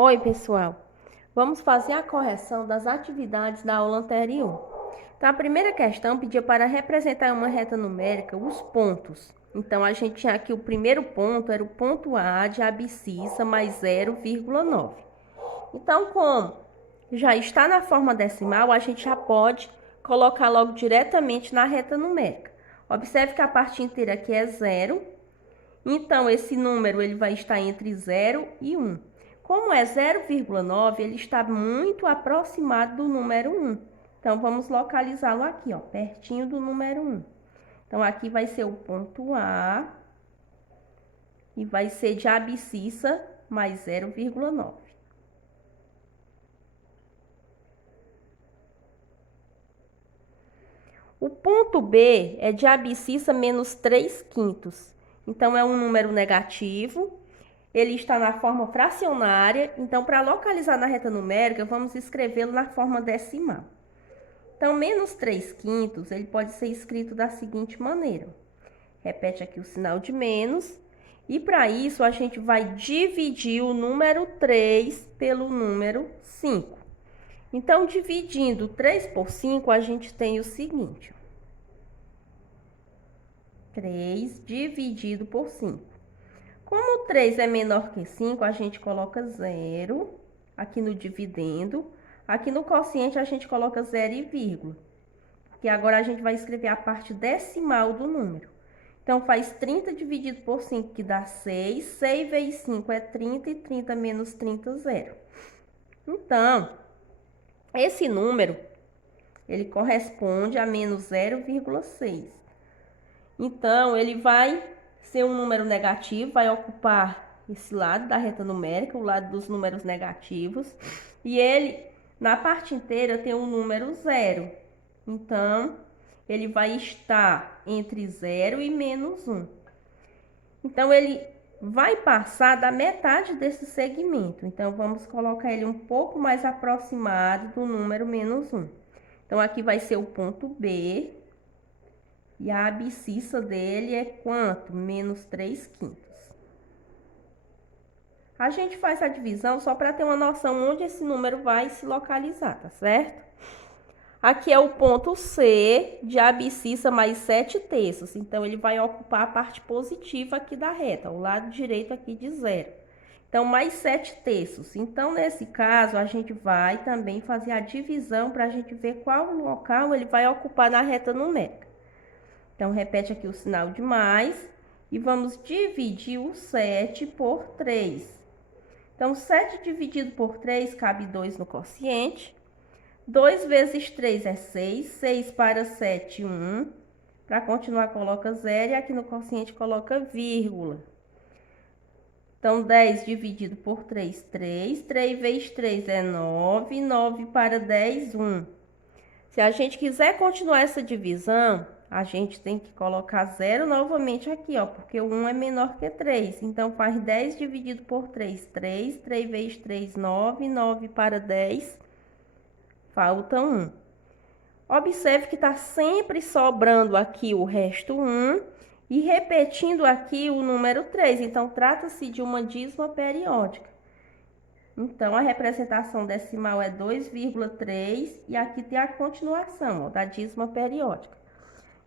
Oi, pessoal. Vamos fazer a correção das atividades da aula anterior. Então, a primeira questão pedia para representar em uma reta numérica os pontos. Então, a gente tinha aqui o primeiro ponto, era o ponto A de abscissa mais 0,9. Então, como já está na forma decimal, a gente já pode colocar logo diretamente na reta numérica. Observe que a parte inteira aqui é 0. Então, esse número ele vai estar entre 0 e 1. Como é 0,9, ele está muito aproximado do número 1. Então, vamos localizá-lo aqui, ó, pertinho do número 1. Então, aqui vai ser o ponto A e vai ser de abscissa mais 0,9. O ponto B é de abscissa menos 3/5. Então, é um número negativo. Ele está na forma fracionária, então, para localizar na reta numérica, vamos escrevê-lo na forma decimal. Então, menos 3/5, ele pode ser escrito da seguinte maneira. Repete aqui o sinal de menos. E, para isso, a gente vai dividir o número 3 pelo número 5. Então, dividindo 3 por 5, a gente tem o seguinte. 3 dividido por 5. Como 3 é menor que 5, a gente coloca 0 aqui no dividendo. Aqui no quociente a gente coloca 0 e vírgula. Porque agora a gente vai escrever a parte decimal do número. Então, faz 30 dividido por 5, que dá 6. 6 vezes 5 é 30 e 30 menos 30, 0. Então, esse número, ele corresponde a menos 0,6. Então, ele vai ser um número negativo, vai ocupar esse lado da reta numérica, o lado dos números negativos. E ele, na parte inteira, tem um número 0. Então, ele vai estar entre 0 e menos 1. Então, ele vai passar da metade desse segmento. Então, vamos colocar ele um pouco mais aproximado do número menos 1. Então, aqui vai ser o ponto B. E a abscissa dele é quanto? Menos 3/5. A gente faz a divisão só para ter uma noção onde esse número vai se localizar, tá certo? Aqui é o ponto C de abscissa mais 7/3. Então, ele vai ocupar a parte positiva aqui da reta, o lado direito aqui de 0. Então, mais 7/3. Então, nesse caso, a gente vai também fazer a divisão para a gente ver qual local ele vai ocupar na reta numérica. Então, repete aqui o sinal de mais e vamos dividir o 7 por 3. Então, 7 dividido por 3 cabe 2 no quociente. 2 vezes 3 é 6. 6 para 7, 1. Para continuar, coloca 0 e aqui no quociente coloca vírgula. Então, 10 dividido por 3, 3. 3 vezes 3 é 9. 9 para 10, 1. Se a gente quiser continuar essa divisão, a gente tem que colocar 0 novamente aqui, ó, porque o 1 é menor que 3. Então, faz 10 dividido por 3, 3. 3 vezes 3, 9. 9 para 10, falta 1. Observe que está sempre sobrando aqui o resto 1 e repetindo aqui o número 3. Então, trata-se de uma dízima periódica. Então, a representação decimal é 2,3 e aqui tem a continuação, ó, da dízima periódica.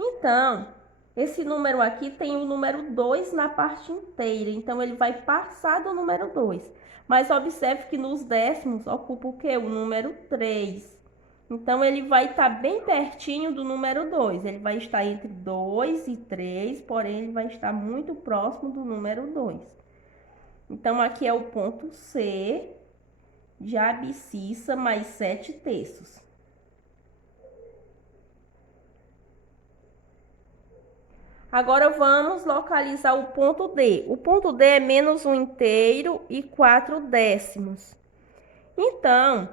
Então, esse número aqui tem o número 2 na parte inteira, então ele vai passar do número 2. Mas observe que nos décimos ocupa o quê? O número 3. Então, ele vai estar bem pertinho do número 2. Ele vai estar entre 2 e 3, porém, ele vai estar muito próximo do número 2. Então, aqui é o ponto C de abscissa mais 7/3. Agora, vamos localizar o ponto D. O ponto D é menos 1 inteiro e 4 décimos. Então,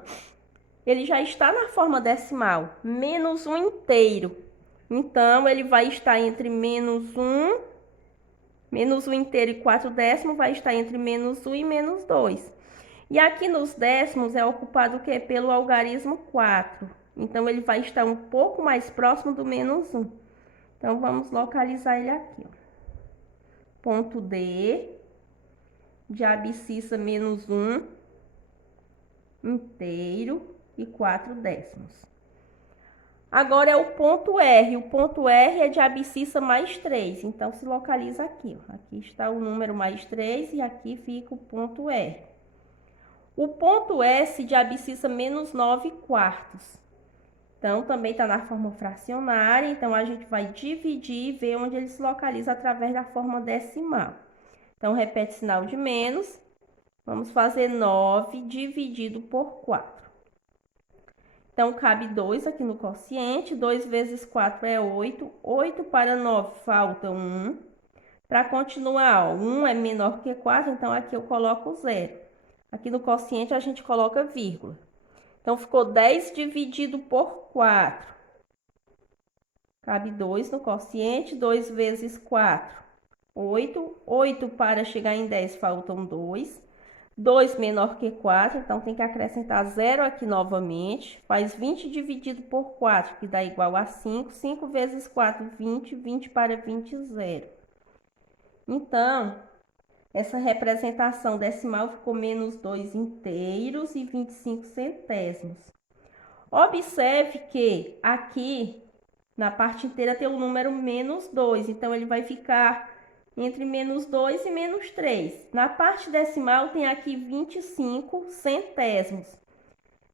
ele já está na forma decimal, menos 1 inteiro. Então, ele vai estar entre menos 1 inteiro e 4 décimos, vai estar entre menos 1 e menos 2. E aqui nos décimos é ocupado o quê? Pelo algarismo 4. Então, ele vai estar um pouco mais próximo do menos 1. Então, vamos localizar ele aqui, ó. Ponto D, de abscissa menos 1. inteiro e 4 décimos. Agora é o ponto R. O ponto R é de abscissa mais 3. Então, se localiza aqui. Ó. Aqui está o número mais 3 e aqui fica o ponto R. O ponto S de abscissa menos 9 quartos. Então, também está na forma fracionária. Então, a gente vai dividir e ver onde ele se localiza através da forma decimal. Então, repete sinal de menos. Vamos fazer 9 dividido por 4. Então, cabe 2 aqui no quociente. 2 vezes 4 é 8. 8 para 9 falta 1. Para continuar, ó, 1 é menor que 4, então aqui eu coloco 0. Aqui no quociente a gente coloca vírgula. Então, ficou 10 dividido por 4. Cabe 2 no quociente. 2 vezes 4, 8. 8 para chegar em 10 faltam 2. 2 menor que 4, então tem que acrescentar 0 aqui novamente. Faz 20 dividido por 4, que dá igual a 5. 5 vezes 4, 20. 20 para 20, 0. Então, essa representação decimal ficou menos 2 inteiros e 25 centésimos. Observe que aqui, na parte inteira, tem o número menos 2. Então, ele vai ficar entre menos 2 e menos 3. Na parte decimal tem aqui 25 centésimos.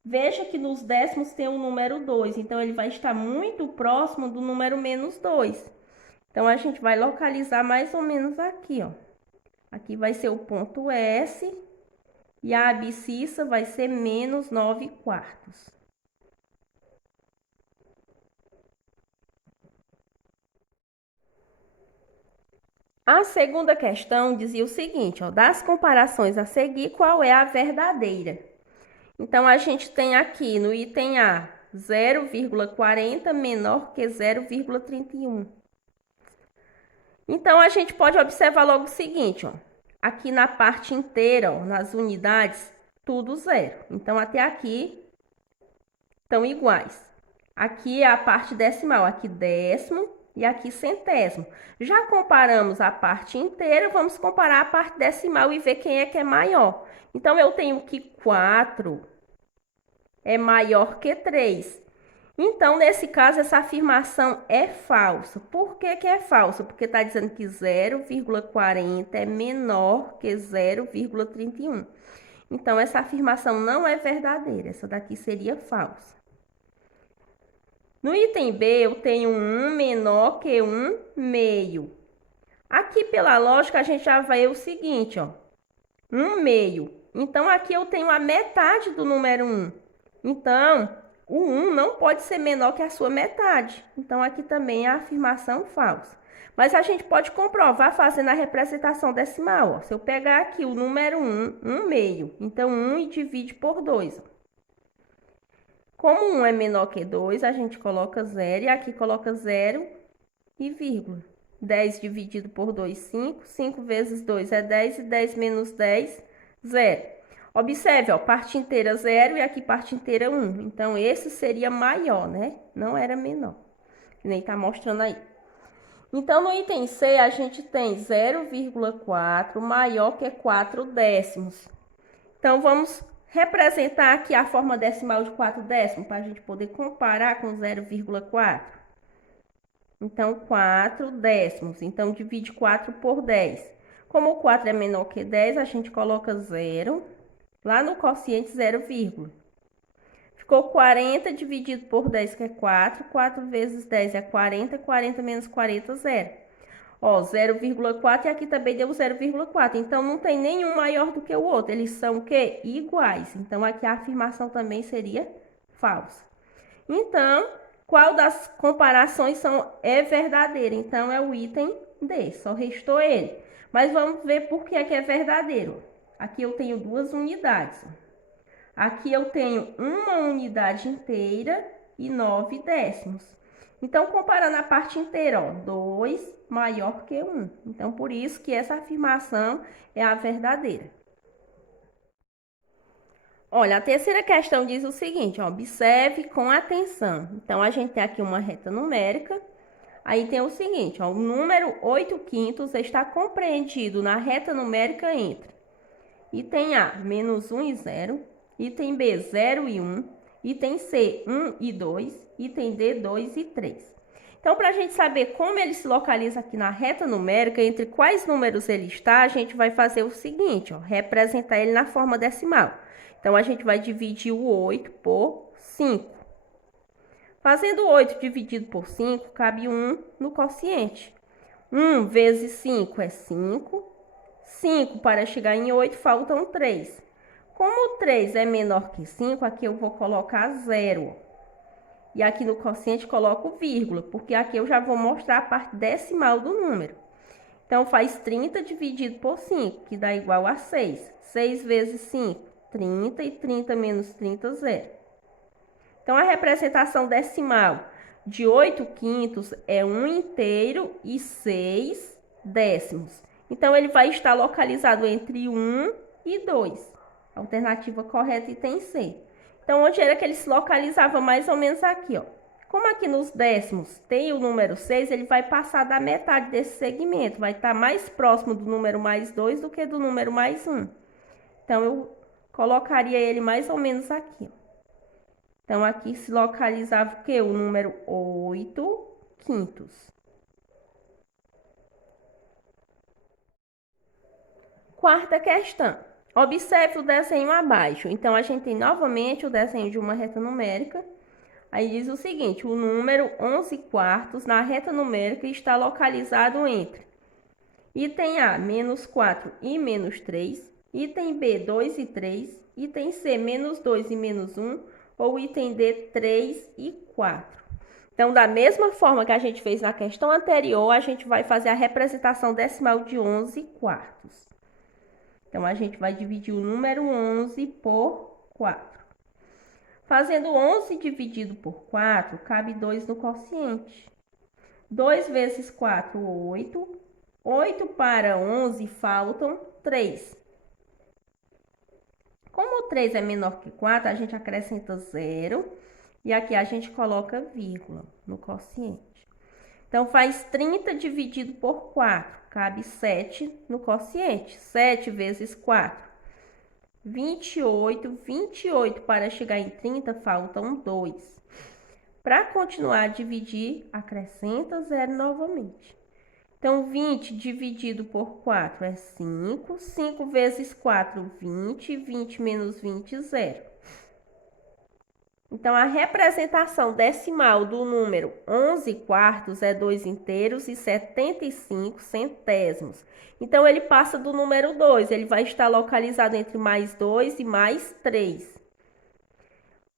Veja que nos décimos tem o número 2, então ele vai estar muito próximo do número menos 2. Então, a gente vai localizar mais ou menos aqui, ó. Aqui vai ser o ponto S e a abscissa vai ser menos 9 quartos. A segunda questão dizia o seguinte, ó, das comparações a seguir, qual é a verdadeira? Então, a gente tem aqui no item A, 0,40 menor que 0,31. Então, a gente pode observar logo o seguinte, ó, aqui na parte inteira, ó, nas unidades, tudo 0. Então, até aqui estão iguais. Aqui é a parte decimal, aqui décimo e aqui centésimo. Já comparamos a parte inteira, vamos comparar a parte decimal e ver quem é que é maior. Então, eu tenho que 4 é maior que 3. Então, nesse caso, essa afirmação é falsa. Por que que é falsa? Porque está dizendo que 0,40 é menor que 0,31. Então, essa afirmação não é verdadeira. Essa daqui seria falsa. No item B, eu tenho 1 menor que 1 meio. Aqui, pela lógica, a gente já vai o seguinte, ó. 1 meio. Então, aqui eu tenho a metade do número 1. Então, o 1 não pode ser menor que a sua metade. Então, aqui também é a afirmação falsa. Mas a gente pode comprovar fazendo a representação decimal. Ó. Se eu pegar aqui o número 1, 1 meio. Então, 1 e divide por 2. Ó. Como 1 é menor que 2, a gente coloca 0 e aqui coloca 0 e vírgula. 10 dividido por 2, 5. 5 vezes 2 é 10 e 10 menos 10, 0. Observe, ó, parte inteira 0 e aqui parte inteira 1. Então, esse seria maior, né? Não era menor. Nem está mostrando aí. Então, no item C, a gente tem 0,4 maior que 4 décimos. Então, vamos representar aqui a forma decimal de 4 décimos, para a gente poder comparar com 0,4. Então, 4 décimos. Então, divide 4 por 10. Como o 4 é menor que 10, a gente coloca 0. Lá no quociente, 0, ficou 40 dividido por 10, que é 4. 4 vezes 10 é 40. 40 menos 40, 0. Ó, 0,4 e aqui também deu 0,4. Então, não tem nenhum maior do que o outro. Eles são o quê? Iguais. Então, aqui a afirmação também seria falsa. Então, qual das comparações é verdadeira? Então, é o item D. Só restou ele. Mas vamos ver por que é verdadeiro. Aqui eu tenho 2 unidades. Aqui eu tenho 1 unidade inteira e 9 décimos. Então, comparando a parte inteira, ó, 2 maior que 1. Então, por isso que essa afirmação é a verdadeira. Olha, a terceira questão diz o seguinte, ó, observe com atenção. Então, a gente tem aqui uma reta numérica. Aí tem o seguinte, ó, o número 8/5 está compreendido na reta numérica entre item A, menos 1 e 0. item B, 0 e 1, item C, 1 e 2, item D, 2 e 3. Então, para a gente saber como ele se localiza aqui na reta numérica, entre quais números ele está, a gente vai fazer o seguinte, ó, representar ele na forma decimal. Então, a gente vai dividir o 8 por 5. Fazendo 8 dividido por 5, cabe 1 no quociente. 1 vezes 5 é 5. 5 para chegar em 8, faltam 3. Como 3 é menor que 5, aqui eu vou colocar 0. E aqui no quociente coloco vírgula, porque aqui eu já vou mostrar a parte decimal do número. Então, faz 30 dividido por 5, que dá igual a 6. 6 vezes 5, 30, e 30 menos 30, 0. Então, a representação decimal de 8 quintos é 1 inteiro e 6 décimos. Então, ele vai estar localizado entre 1 e 2. Alternativa correta, item C. Então, onde era que ele se localizava? Mais ou menos aqui, ó. Como aqui nos décimos tem o número 6, ele vai passar da metade desse segmento. Vai estar mais próximo do número mais 2 do que do número mais 1. Então, eu colocaria ele mais ou menos aqui, ó. Então, aqui se localizava o quê? O número 8 quintos. Quarta questão. Observe o desenho abaixo. Então, a gente tem novamente o desenho de uma reta numérica. Aí diz o seguinte, o número 11 quartos na reta numérica está localizado entre item A, menos 4 e menos 3, item B, 2 e 3, item C, menos 2 e menos 1, ou item D, 3 e 4. Então, da mesma forma que a gente fez na questão anterior, a gente vai fazer a representação decimal de 11 quartos. Então, a gente vai dividir o número 11 por 4. Fazendo 11 dividido por 4, cabe 2 no quociente. 2 vezes 4, 8. 8 para 11, faltam 3. Como 3 é menor que 4, a gente acrescenta 0. E aqui a gente coloca vírgula no quociente. Então, faz 30 dividido por 4. Cabe 7 no quociente. 7 vezes 4, 28. 28 para chegar em 30, faltam 2. Para continuar a dividir, acrescenta 0 novamente. Então, 20 dividido por 4 é 5. 5 vezes 4, 20. 20 menos 20, 0. Então, a representação decimal do número 11 quartos é 2 inteiros e 75 centésimos. Então, ele passa do número 2. Ele vai estar localizado entre mais 2 e mais 3.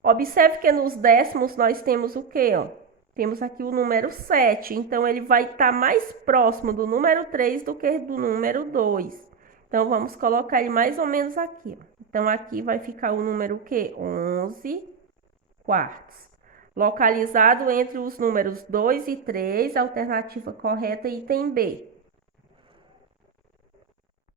Observe que nos décimos nós temos o quê? Ó? Temos aqui o número 7. Então, ele vai estar mais próximo do número 3 do que do número 2. Então, vamos colocar ele mais ou menos aqui. Ó. Então, aqui vai ficar o número o quê? 11 quartos. Localizado entre os números 2 e 3, alternativa correta, item B.